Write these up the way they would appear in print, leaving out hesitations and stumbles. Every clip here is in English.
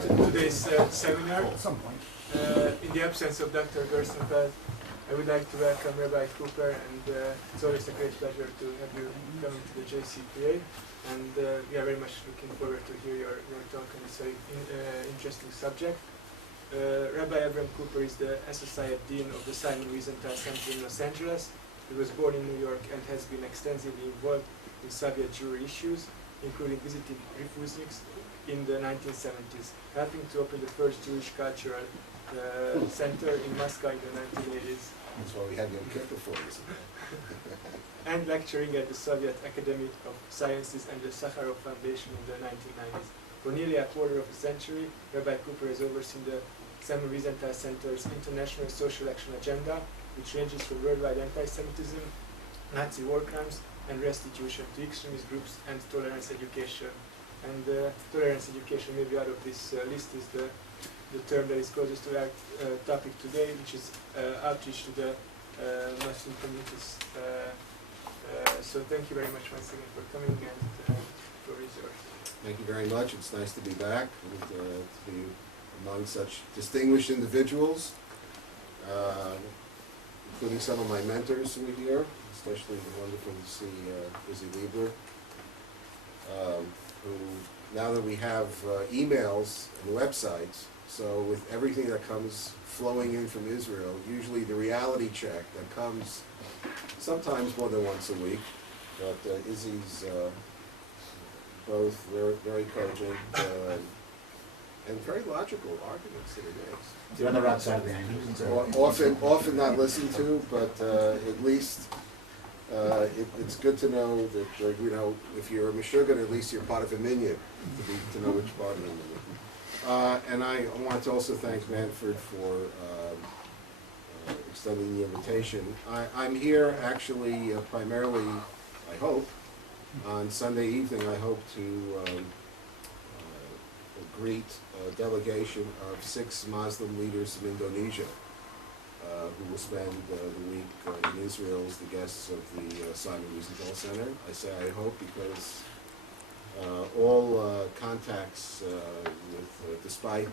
to today's seminar. In the absence of Dr. Wiesenthal, I would like to welcome Rabbi Cooper, and it's always a great pleasure to have you come to the JCPA. And we are very much looking forward to hear your talk on this very interesting subject. Rabbi Abraham Cooper is the Associate Dean of the Simon Wiesenthal Center in Los Angeles. He was born in New York and has been extensively involved in Soviet Jewry issues, including visiting refugees in the 1970s, helping to open the first Jewish cultural center in Moscow in the 1980s. That's why we had Yom Kippur for this. And lecturing at the Soviet Academy of Sciences and the Sakharov Foundation in the 1990s. For nearly a quarter of a century, Rabbi Cooper has overseen the Simon Wiesenthal Center's international social action agenda, which ranges from worldwide anti-Semitism, Nazi war crimes, and restitution to extremist groups and tolerance education. And tolerance education, maybe out of this list, is the term that is closest to our topic today, which is outreach to the Muslim communities. So thank you very much once again for coming, and the floor is yours. Thank you very much. It's nice to be back and to be among such distinguished individuals, including some of my mentors who are here, especially the wonderful to see Izzy Lieber, who, now that we have emails and websites, so with everything that comes flowing in from Israel, usually the reality check that comes sometimes more than once a week, but Izzy's both very cogent and very logical arguments that he makes. The other outside of the angle. Often not listened to, but at least it's good to know that if you're a Meshuggah, at least you're part of a minyan, to know which part of the minyan. And I want to also thank Manfred for extending the invitation. I'm here actually primarily, I hope, on Sunday evening. I hope to greet a delegation of 6 Muslim leaders from Indonesia who will spend the week in Israel as the guests of the Simon Wiesenthal Center. I say I hope because all contacts despite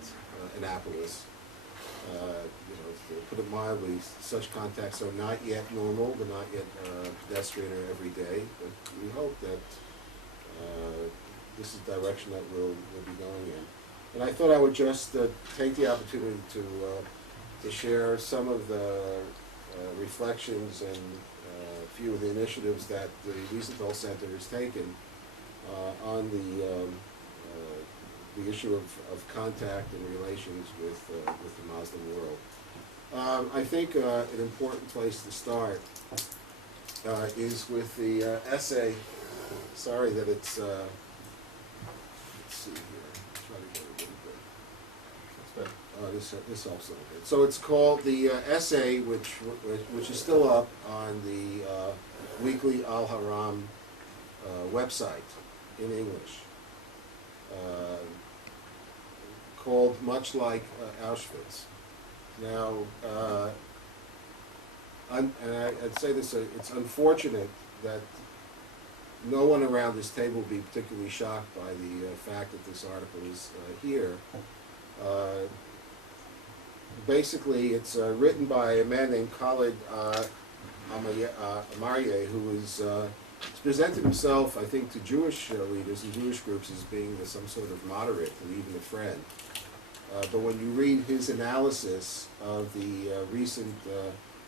Annapolis, to put it mildly, such contacts are not yet normal, they're not yet pedestrian or everyday, but we hope that this is the direction that we'll be going in. And I thought I would just take the opportunity to share some of the reflections and a few of the initiatives that the Wiesenthal Center has taken on the issue of contact and relations with the Muslim world. I think an important place to start is with the essay. Sorry that it's, let's see here, try to get it a little bit. This helps a little bit. So it's called the essay, which is still up on the weekly Al Haram website in English, called Much Like Auschwitz. Now, and I'd say this, it's unfortunate that no one around this table will be particularly shocked by the fact that this article is here. Basically, it's written by a man named Khalid Amarye, who is presented himself, I think, to Jewish leaders and Jewish groups as being some sort of moderate and even a friend. But when you read his analysis of the recent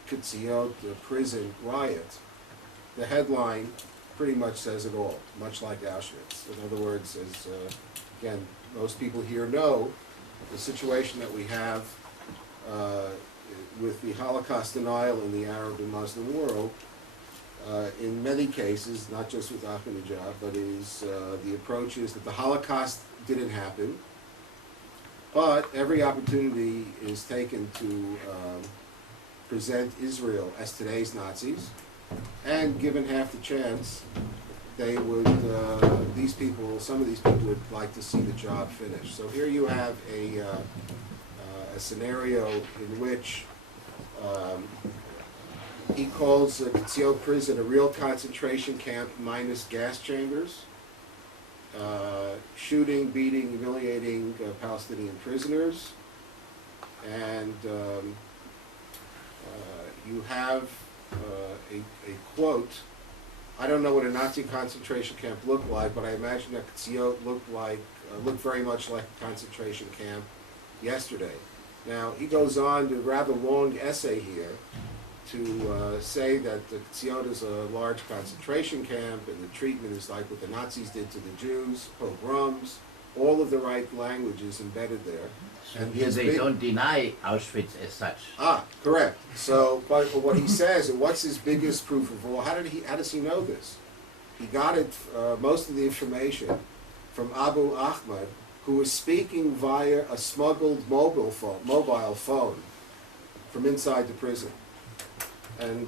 Kitziot prison riot, the headline pretty much says it all, much like Auschwitz. In other words, as again, most people here know, the situation that we have with the Holocaust denial in the Arab and Muslim world, in many cases, not just with Ahmadinejad, but the approach is that the Holocaust didn't happen, but every opportunity is taken to present Israel as today's Nazis, and given half the chance, they would, some of these people would like to see the job finished. So here you have a scenario in which he calls Kitziot prison a real concentration camp minus gas chambers. shooting, beating, humiliating Palestinian prisoners. And you have a quote. I don't know what a Nazi concentration camp looked like, but I imagine that Ktziot looked very much like a concentration camp yesterday. Now, he goes on to a rather long essay here to say that the Ktziot is a large concentration camp and the treatment is like what the Nazis did to the Jews, pogroms, all of the right language is embedded there. And Here his they big- don't deny Auschwitz as such. Ah, correct. So, but what he says, and what's his biggest proof of all? How does he know this? He got it, most of the information from Abu Ahmed, who was speaking via a smuggled mobile phone from inside the prison. And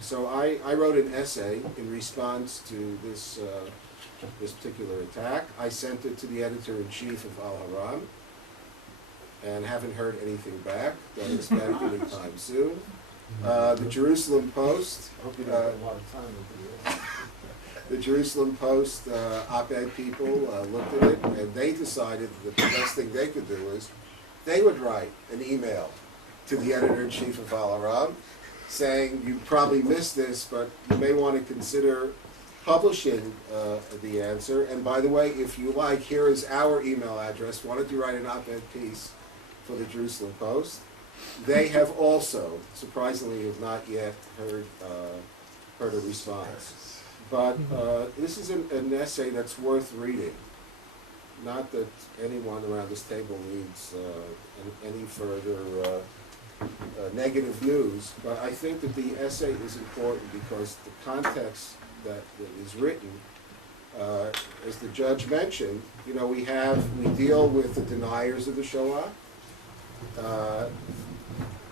so I wrote an essay in response to this particular attack. I sent it to the editor-in-chief of Al-Haram, and haven't heard anything back. Don't expect anytime soon. The Jerusalem Post. Hope you don't have a lot of time with you. The Jerusalem Post op-ed people looked at it, and they decided that the best thing they could do is they would write an email to the editor-in-chief of Al-Haram saying, you probably missed this, but you may want to consider publishing the answer. And by the way, if you like, here is our email address. Why don't you write an op-ed piece for the Jerusalem Post? They have also, surprisingly, have not yet heard a response. But this is an essay that's worth reading. Not that anyone around this table needs any further negative news, but I think that the essay is important because the context that is written, as the judge mentioned, you know, we deal with the deniers of the Shoah,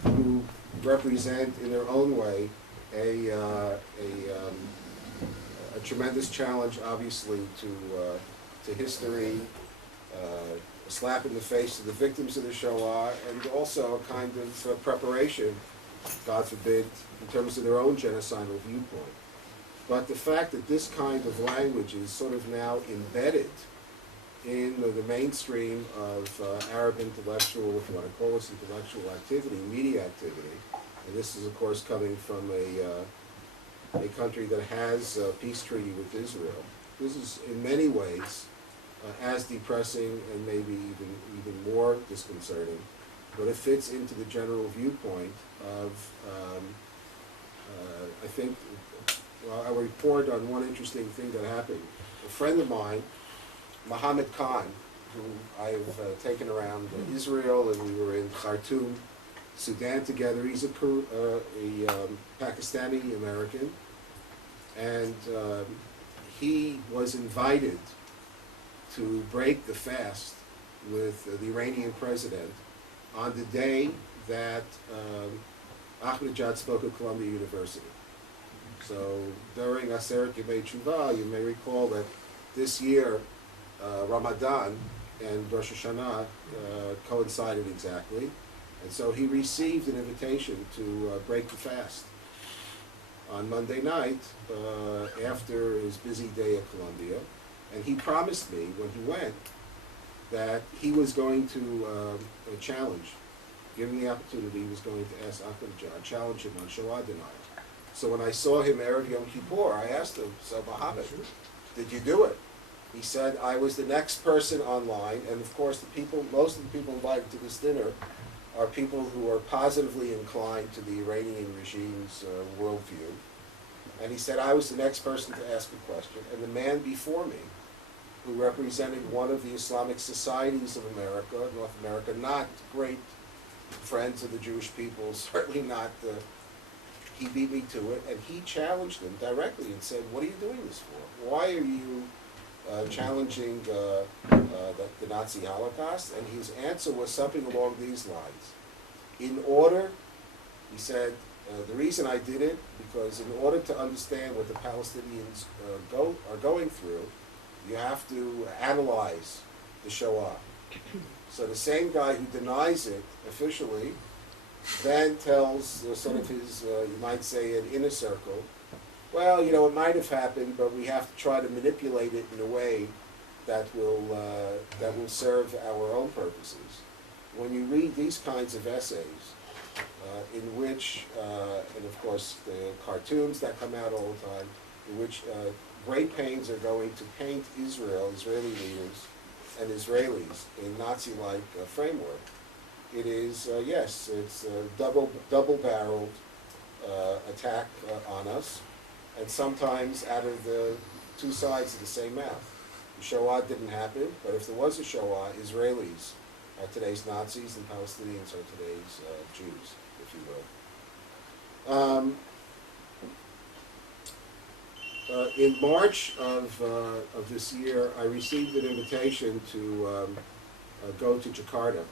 who represent in their own way a tremendous challenge, obviously, to history, a slap in the face to the victims of the Shoah, and also a kind of preparation, God forbid, in terms of their own genocidal viewpoint. But the fact that this kind of language is sort of now embedded in the mainstream of Arab intellectual, if you want to call this intellectual activity, media activity, and this is of course coming from a country that has a peace treaty with Israel. This is in many ways as depressing and maybe even more disconcerting, but it fits into the general viewpoint of, I think, well, I'll report on one interesting thing that happened. A friend of mine, Mohammed Khan, who I've taken around Israel, and we were in Khartoum, Sudan together. He's a Pakistani American, and he was invited to break the fast with the Iranian president on the day that Ahmadinejad spoke at Columbia University. So during Aseret Yemei Tshuva, you may recall that this year Ramadan and Rosh Hashanah coincided exactly, and so he received an invitation to break the fast on Monday night after his busy day at Columbia, and he promised me when he went that he was going to challenge, given the opportunity, he was going to ask Ahmadinejad, challenge him on Shoah denial. So when I saw him Erev Yom Kippur, I asked him, so Mohammed, did you do it? He said, I was the next person online, and of course most of the people invited to this dinner are people who are positively inclined to the Iranian regime's worldview. And he said, I was the next person to ask a question, and the man before me, who represented one of the Islamic societies of America, North America, not great friends of the Jewish people, certainly not he beat me to it, and he challenged him directly and said, what are you doing this for? Why are you challenging the Nazi Holocaust? And his answer was something along these lines. In order, he said, the reason I did it, because in order to understand what the Palestinians are going through, you have to analyze the Shoah. So the same guy who denies it officially then tells sort of his, you might say, an inner circle, well, you know, it might have happened, but we have to try to manipulate it in a way that will serve our own purposes. When you read these kinds of essays, in which, and of course the cartoons that come out all the time, in which great pains are going to paint Israel, Israeli leaders, and Israelis in Nazi-like framework, it is, yes, it's a double-barreled attack on us, and sometimes out of the two sides of the same mouth. The Shoah didn't happen, but if there was a Shoah, Israelis are today's Nazis and Palestinians are today's Jews, if you will. In March of this year, I received an invitation to go to Jakarta,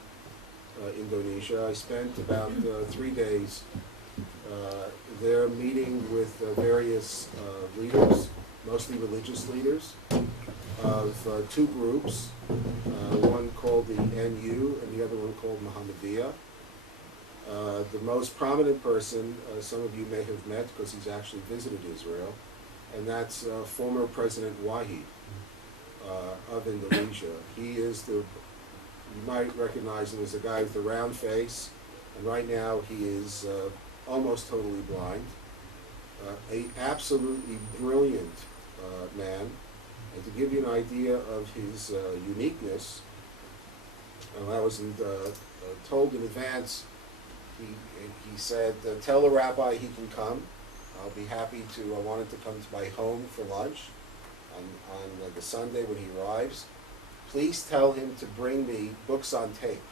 Indonesia. I spent about 3 days there meeting with various leaders, mostly religious leaders, of two groups, one called the NU and the other one called Muhammadiyah. The most prominent person, some of you may have met because he's actually visited Israel, and that's former President Wahid of Indonesia. He is you might recognize him as the guy with the round face, and right now he is almost totally blind. A absolutely brilliant man. And to give you an idea of his uniqueness, I wasn't told in advance. He said, tell the rabbi he can come. I'll be happy to. I wanted to come to my home for lunch on the Sunday when he arrives. Please tell him to bring me books on tape.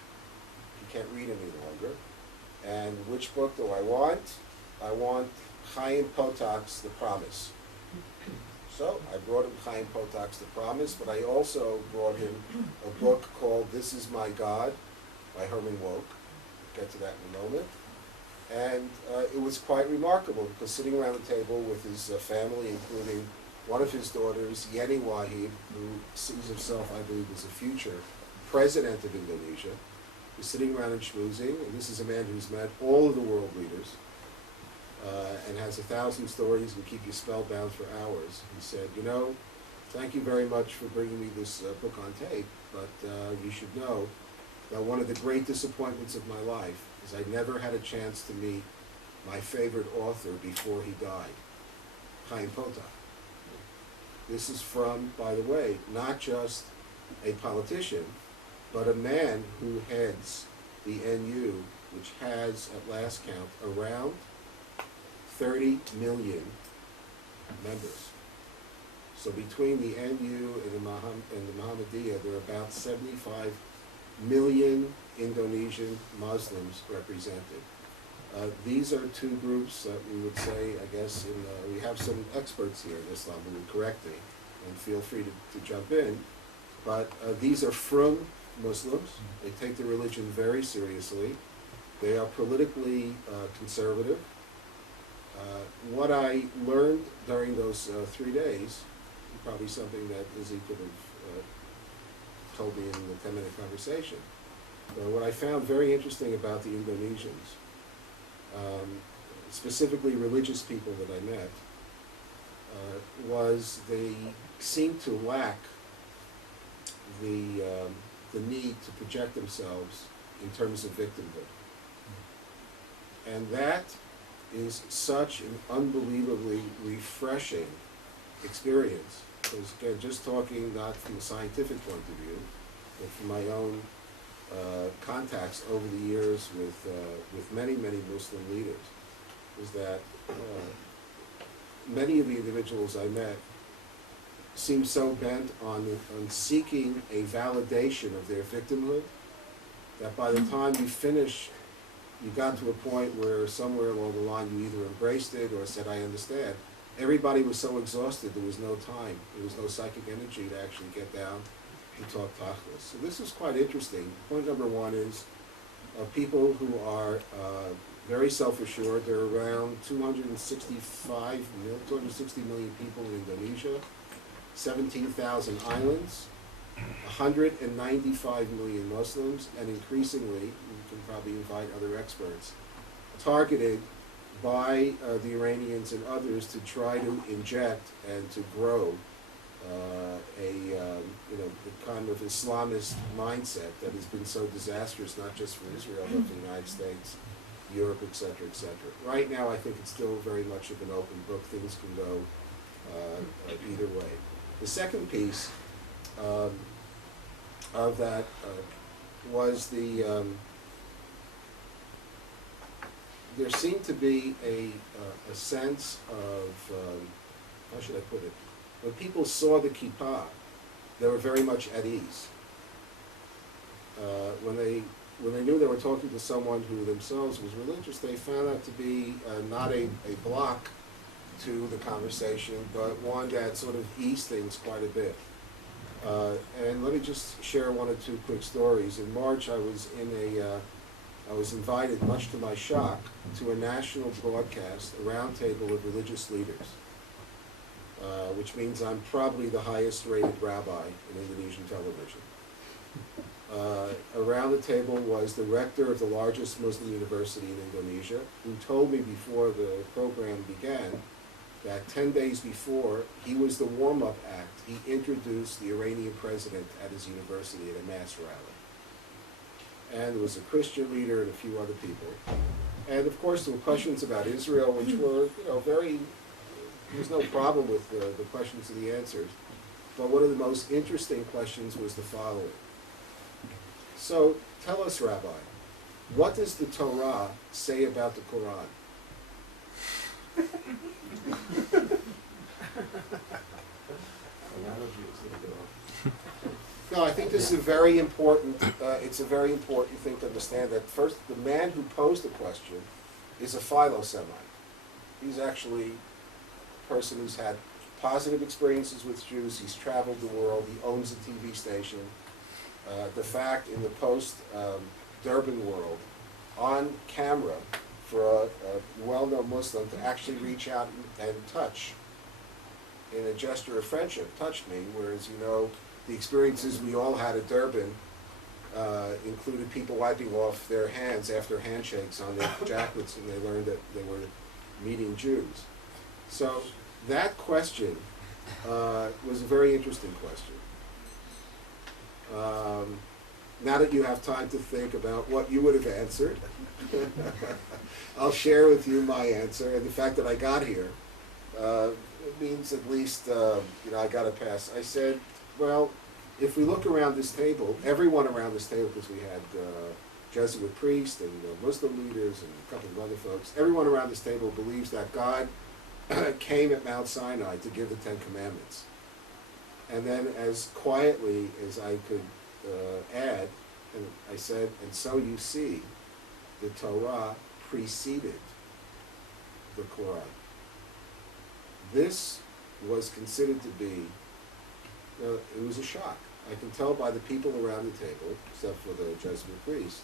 He can't read any longer. And which book do I want? I want Chaim Potak's The Promise. So I brought him Chaim Potak's The Promise, but I also brought him a book called This Is My God by Herman Wouk. We'll get to that in a moment. And it was quite remarkable because sitting around the table with his family, including one of his daughters, Yeni Wahid, who sees himself, I believe, as a future president of Indonesia, was sitting around and schmoozing, and this is a man who's met all of the world leaders and has 1,000 stories and keep you spellbound for hours. He said, you know, thank you very much for bringing me this book on tape, but you should know that one of the great disappointments of my life is I never had a chance to meet my favorite author before he died, Chaim Potak. This is from, by the way, not just a politician, but a man who heads the NU, which has, at last count, around 30 million members. So between the NU and the Muhammadiyah, there are about 75 million Indonesian Muslims represented. These are two groups that we would say, I guess, we have some experts here in Islam who would correct me, and feel free to jump in, but these are frum Muslims. They take their religion very seriously. They are politically conservative. What I learned during those 3 days, probably something that Izzy could have told me in the 10-minute conversation. What I found very interesting about the Indonesians, specifically religious people that I met, was they seemed to lack the need to project themselves in terms of victimhood. And that is such an unbelievably refreshing experience. Because again, just talking not from a scientific point of view, but from my own contacts over the years with many, many Muslim leaders, is that many of the individuals I met seemed so bent on seeking a validation of their victimhood that by the time you finish, you got to a point where somewhere along the line you either embraced it or said, I understand. Everybody was so exhausted, there was no time. There was no psychic energy to actually get down and talk tachlis. So this is quite interesting. Point number one is people who are very self-assured. There are around 260 million people in Indonesia, 17,000 islands, 195 million Muslims, and increasingly, you can probably invite other experts, targeted by the Iranians and others to try to inject and to grow the kind of Islamist mindset that has been so disastrous, not just for Israel, but for the United States, Europe, et cetera, et cetera. Right now, I think it's still very much of an open book. Things can go either way. The second piece of that was there seemed to be a sense of, how should I put it? When people saw the kippah, they were very much at ease. When they knew they were talking to someone who themselves was religious, they found that to be not a block to the conversation, but one that sort of eased things quite a bit. And let me just share one or two quick stories. In March, I was invited, much to my shock, to a national broadcast, a roundtable of religious leaders, which means I'm probably the highest rated rabbi in Indonesian television. Around the table was the rector of the largest Muslim university in Indonesia, who told me before the program began that 10 days before, he was the warm-up act. He introduced the Iranian president at his university at a mass rally. And there was a Christian leader and a few other people. And of course, there were questions about Israel, which were, there was no problem with the questions and the answers. But one of the most interesting questions was the following. So, tell us, Rabbi, what does the Torah say about the Quran? No, I think this is a very important, it's a very important thing to understand that first, the man who posed the question is a philo-Semite. He's actually a person who's had positive experiences with Jews. He's traveled the world. He owns a TV station. The fact in the post-Durban world, on camera, for a well-known Muslim to actually reach out and touch, in a gesture of friendship, touched me, whereas, the experiences we all had at Durban included people wiping off their hands after handshakes on their jackets, and they learned that they were meeting Jews. So that question was a very interesting question. Now that you have time to think about what you would have answered, I'll share with you my answer. And the fact that I got here it means at least I got a pass. I said, well, if we look around this table, everyone around this table, because we had Jesuit priests and Muslim leaders and a couple of other folks, everyone around this table believes that God came at Mount Sinai to give the Ten Commandments. And then as quietly as I could add, and I said, and so you see, the Torah preceded the Quran. This was considered to be, it was a shock. I can tell by the people around the table, except for the Jesuit priest,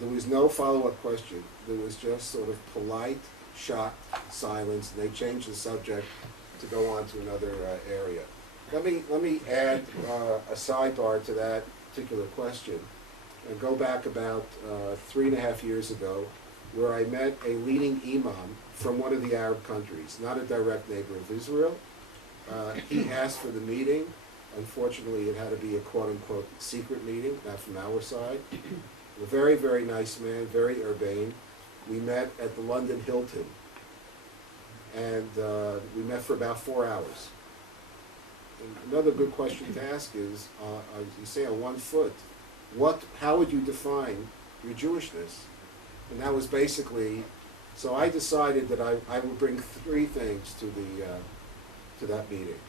there was no follow-up question. There was just sort of polite, shocked silence, and they changed the subject to go on to another area. Let me add a sidebar to that particular question and go back about 3.5 years ago, where I met a leading imam from one of the Arab countries, not a direct neighbor of Israel. He asked for the meeting. Unfortunately, it had to be a quote-unquote secret meeting, not from our side. A very, very nice man, very urbane. We met at the London Hilton, and we met for about 4 hours. And another good question to ask is, you say on 1 foot, how would you define your Jewishness? And that was basically, so I decided that I would bring 3 things to that meeting.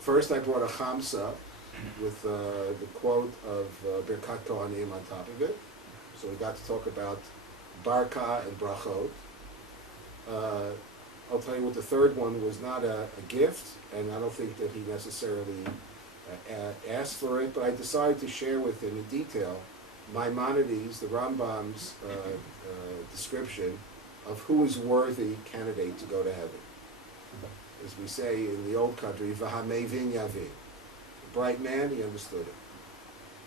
First, I brought a chamsa with the quote of Birkat Kohanim on top of it. So we got to talk about Barka and Brachot. I'll tell you what, the third one was not a gift, and I don't think that he necessarily asked for it, but I decided to share with him in detail Maimonides, the Rambam's description of who is worthy candidate to go to heaven. As we say in the old country, V'hamevin yavin. A bright man, he understood it.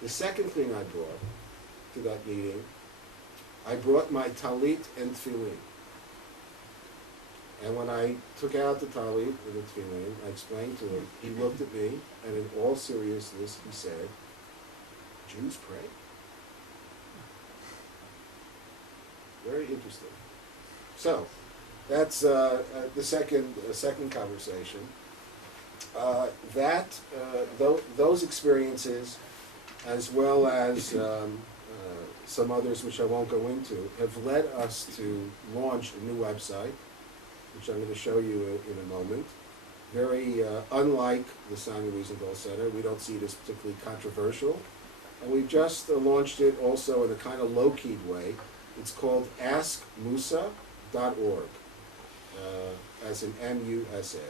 The second thing I brought to that meeting, I brought my talit and tefillin. And when I took out the talit with the tefillin, I explained to him, he looked at me, and in all seriousness, he said, Jews pray? Very interesting. So, that's the second conversation. Those experiences, as well as some others which I won't go into, have led us to launch a new website, which I'm going to show you in a moment. Very unlike the Simon Wiesenthal Center, we don't see it as particularly controversial. And we've just launched it also in a kind of low-keyed way. It's called askmusa.org, as in M-U-S-A.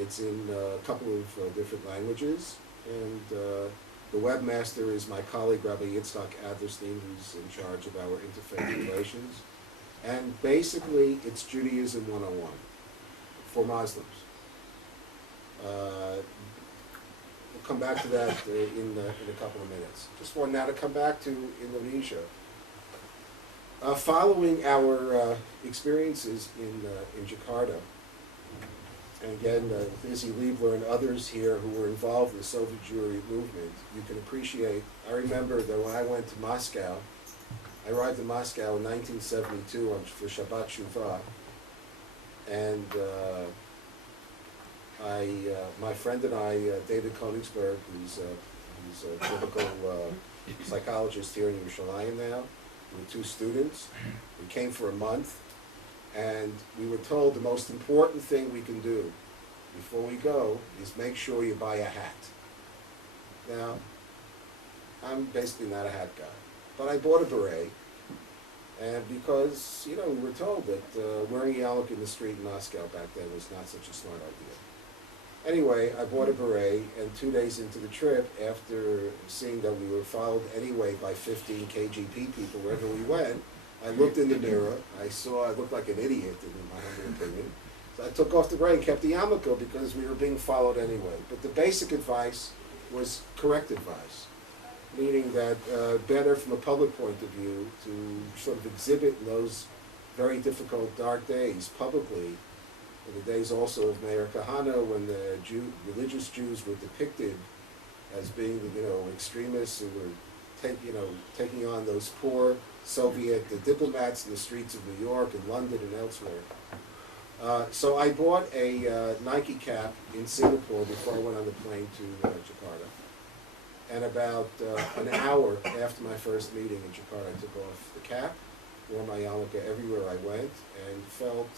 It's in a couple of different languages, and the webmaster is my colleague Rabbi Adlerstein, who's in charge of our interfaith relations. And basically, it's Judaism 101 for Muslims. We'll come back to that in a couple of minutes. Just want now to come back to Indonesia. Following our experiences in Jakarta, and again, Izzy Liebler and others here who were involved in the Soviet Jewry movement, you can appreciate, I remember that when I went to Moscow, I arrived in Moscow in 1972 for Shabbat Shuvah, and my friend and I, David Konigsberg, who's a clinical psychologist here in Yerushalayim now, we were 2 students. We came for a month, and we were told the most important thing we can do before we go is make sure you buy a hat. Now, I'm basically not a hat guy, but I bought a beret, and because, we were told that wearing a yarmulke in the street in Moscow back then was not such a smart idea. Anyway, I bought a beret, and 2 days into the trip, after seeing that we were followed anyway by 15 KGB people wherever we went, I looked in the mirror, I saw I looked like an idiot, in my humble opinion. So I took off the beret and kept the yarmulke because we were being followed anyway. But the basic advice was correct advice, meaning that better from a public point of view to sort of exhibit in those very difficult, dark days publicly, in the days also of Meir Kahane, when the religious Jews were depicted as being, extremists who were taking on those poor Soviet diplomats in the streets of New York and London and elsewhere. So I bought a Nike cap in Singapore before I went on the plane to Jakarta. And about an hour after my first meeting in Jakarta, I took off the cap, wore my yarmulke everywhere I went, and felt,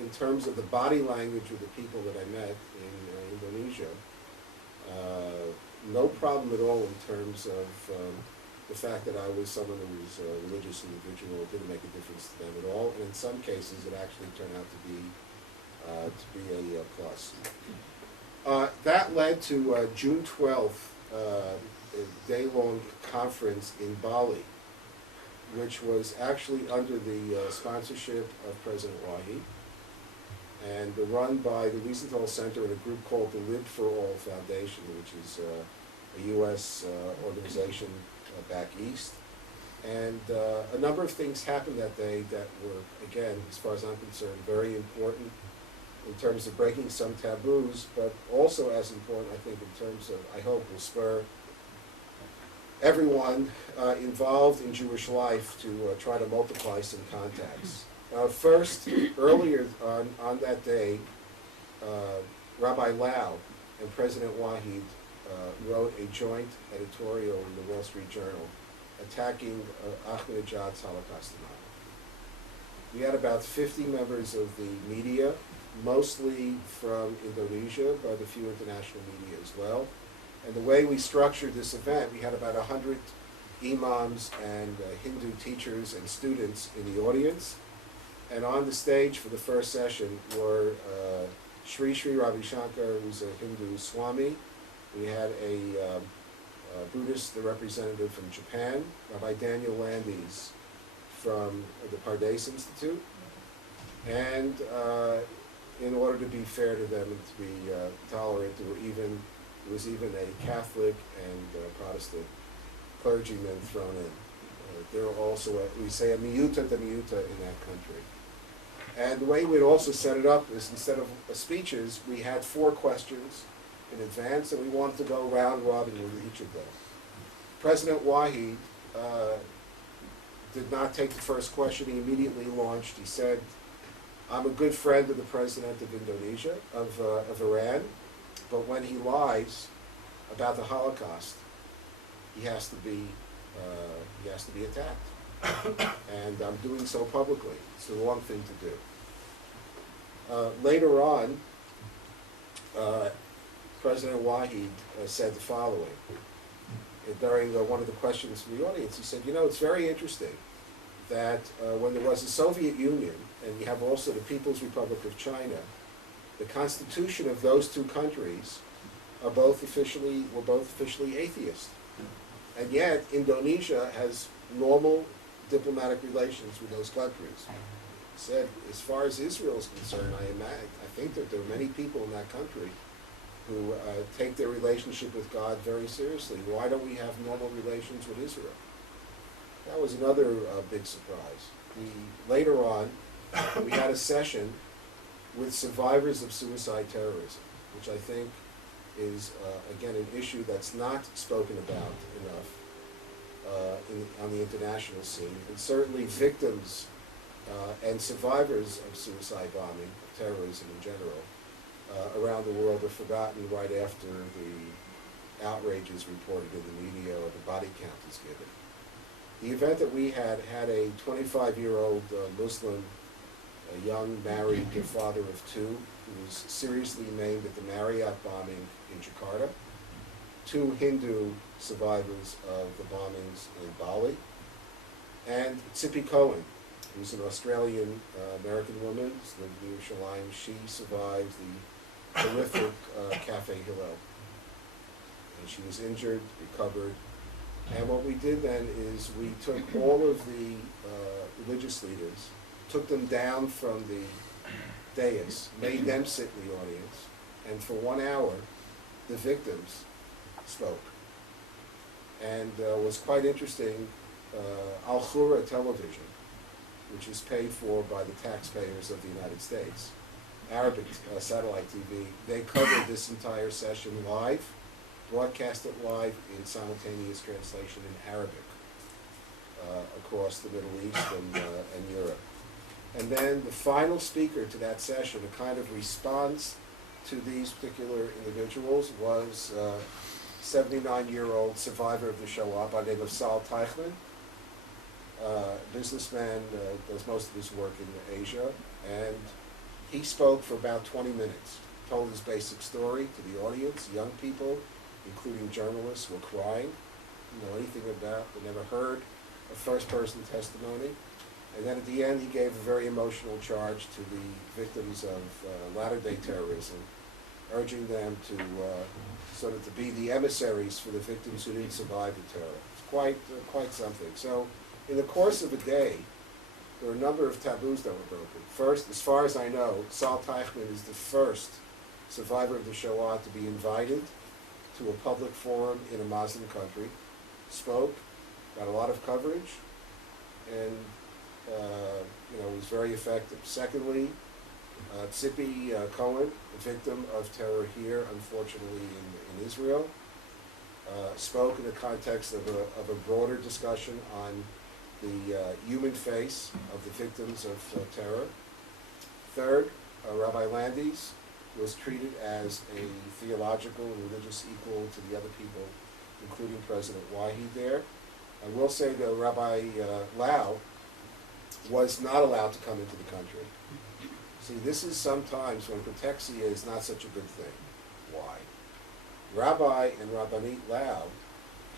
in terms of the body language of the people that I met in Indonesia, no problem at all in terms of the fact that I was someone who was a religious individual. It didn't make a difference to them at all, and in some cases it actually turned out to be a plus. That led to June 12th, a day-long conference in Bali, which was actually under the sponsorship of President Wahi, and run by the Wiesenthal Center and a group called the Live for All Foundation, which is a U.S. organization back east. And a number of things happened that day that were, again, as far as I'm concerned, very important in terms of breaking some taboos, but also as important, I think, in terms of, I hope, will spur everyone involved in Jewish life to try to multiply some contacts. First, earlier on that day, Rabbi Lau and President Wahid wrote a joint editorial in the Wall Street Journal attacking Ahmadinejad's Holocaust denial. We had about 50 members of the media, mostly from Indonesia, but a few international media as well. And the way we structured this event, we had about 100 imams and Hindu teachers and students in the audience. And on the stage for the first session were Sri Ravi Shankar, who's a Hindu Swami. We had a Buddhist representative from Japan, Rabbi Daniel Landis from the Pardes Institute. And in order to be fair to them and to be tolerant, there was even a Catholic and Protestant clergyman thrown in. There are also, we say, a miuta de miuta in that country. And the way we'd also set it up is instead of speeches, we had 4 questions in advance, and we wanted to go round robin with each of them. President Wahid did not take the first question. He immediately launched. He said, "I'm a good friend of the president of Indonesia, of Iran, but when he lies about the Holocaust, he has to be attacked, and I'm doing so publicly. It's the wrong thing to do." Later on, President Wahid said the following. During one of the questions from the audience, he said, it's very interesting that when there was the Soviet Union, and you have also the People's Republic of China, the constitution of those 2 countries were both officially atheist. And yet, Indonesia has normal diplomatic relations with those countries. He said, as far as Israel is concerned, I think that there are many people in that country who take their relationship with God very seriously. Why don't we have normal relations with Israel? That was another big surprise. Later on, we had a session with survivors of suicide terrorism, which I think is, again, an issue that's not spoken about enough on the international scene. And certainly victims and survivors of suicide bombing, of terrorism in general, around the world are forgotten right after the outrages reported in the media or the body count is given. The event that we had a 25-year-old Muslim, a young married father of 2, who was seriously maimed at the Marriott bombing in Jakarta, 2 Hindu survivors of the bombings in Bali, and Tzippi Cohen, who's an Australian American woman, who's lived in Yerushalayim. She survived the horrific Cafe Hillel. And she was injured, recovered. And what we did then is we took all of the religious leaders, took them down from the dais, made them sit in the audience, and for 1 hour, the victims spoke. And was quite interesting, Al Khura television, which is paid for by the taxpayers of the United States, Arabic satellite TV, they covered this entire session live, broadcast it live in simultaneous translation in Arabic across the Middle East and Europe. And then the final speaker to that session, a kind of response to these particular individuals, was 79-year-old survivor of the Shoah by the name of Sal Teichmann, businessman, does most of his work in Asia, and he spoke for about 20 minutes, told his basic story to the audience. Young people, including journalists, were crying, didn't know anything about, they never heard a first-person testimony. And then at the end, he gave a very emotional charge to the victims of latter-day terrorism, urging them to sort of to be the emissaries for the victims who didn't survive the terror. It's quite something. So in the course of a day, there were a number of taboos that were broken. First, as far as I know, Sal Teichmann is the first survivor of the Shoah to be invited to a public forum in a Muslim country, spoke, got a lot of coverage, and was very effective. Secondly, Tzippi Cohen, a victim of terror here, unfortunately in Israel, spoke in the context of a broader discussion on the human face of the victims of terror. Third, Rabbi Landis was treated as a theological and religious equal to the other people, including President Wahid there. I will say that Rabbi Lau was not allowed to come into the country. See, this is sometimes when protexia is not such a good thing. Why? Rabbi and Rabbanit Lau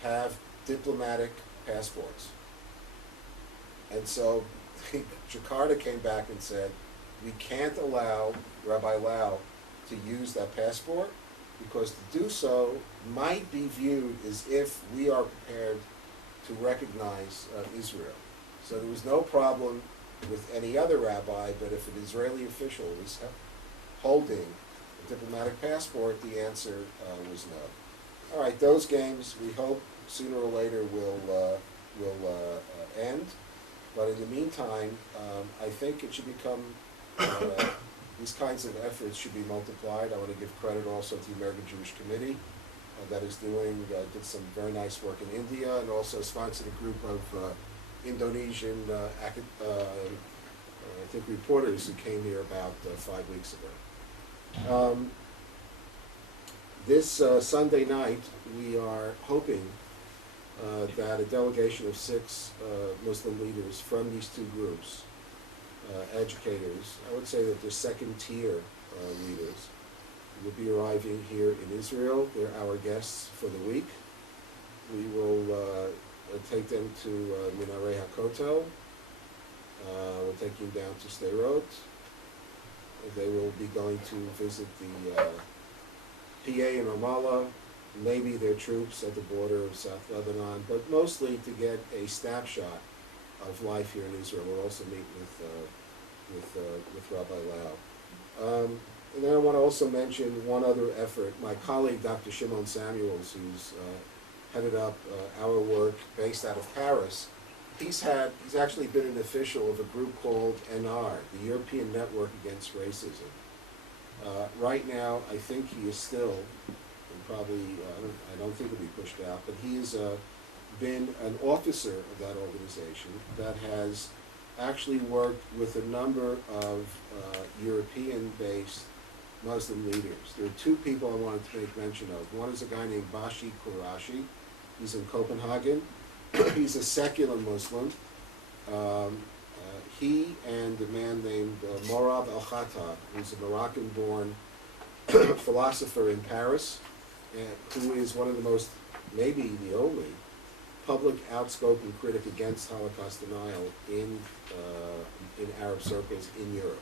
have diplomatic passports. And so Jakarta came back and said, we can't allow Rabbi Lau to use that passport because to do so might be viewed as if we are prepared to recognize Israel. So there was no problem with any other rabbi, but if an Israeli official was holding a diplomatic passport, the answer was no. All right, those games we hope sooner or later will end. But in the meantime, I think it should become These kinds of efforts should be multiplied. I want to give credit also to the American Jewish Committee that is did some very nice work in India, and also sponsored a group of Indonesian, I think, reporters who came here about 5 weeks ago. This Sunday night, we are hoping that a delegation of 6 Muslim leaders from these 2 groups, educators, I would say that they're second-tier leaders, will be arriving here in Israel. They're our guests for the week. We will take them to Minarei HaKotel. We're taking them down to Sderot. They will be going to visit the PA in Ramallah, maybe their troops at the border of South Lebanon, but mostly to get a snapshot of life here in Israel. We'll also meet with Rabbi Lau. And then I want to also mention one other effort. My colleague, Dr. Shimon Samuels, who's headed up our work based out of Paris, he's actually been an official of a group called NR, the European Network Against Racism. Right now, I think he is still, and probably, I don't think he'll be pushed out, but he has been an officer of that organization that has actually worked with a number of European-based Muslim leaders. There are 2 people I wanted to make mention of. One is a guy named Bashi Qurashi. He's in Copenhagen. He's a secular Muslim. He and a man named Morab Al-Khattab, who's a Moroccan-born philosopher in Paris, who is one of the most, maybe the only, public outspoken critic against Holocaust denial in Arab circles in Europe.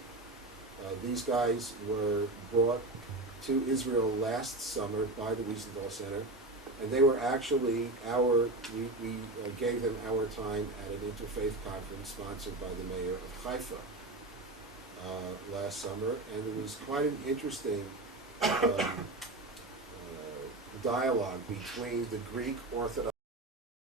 These guys were brought to Israel last summer by the Wiesenthal Center, and they were actually we gave them our time at an interfaith conference sponsored by the mayor of Haifa last summer, and it was quite an interesting dialogue between the Greek Orthodox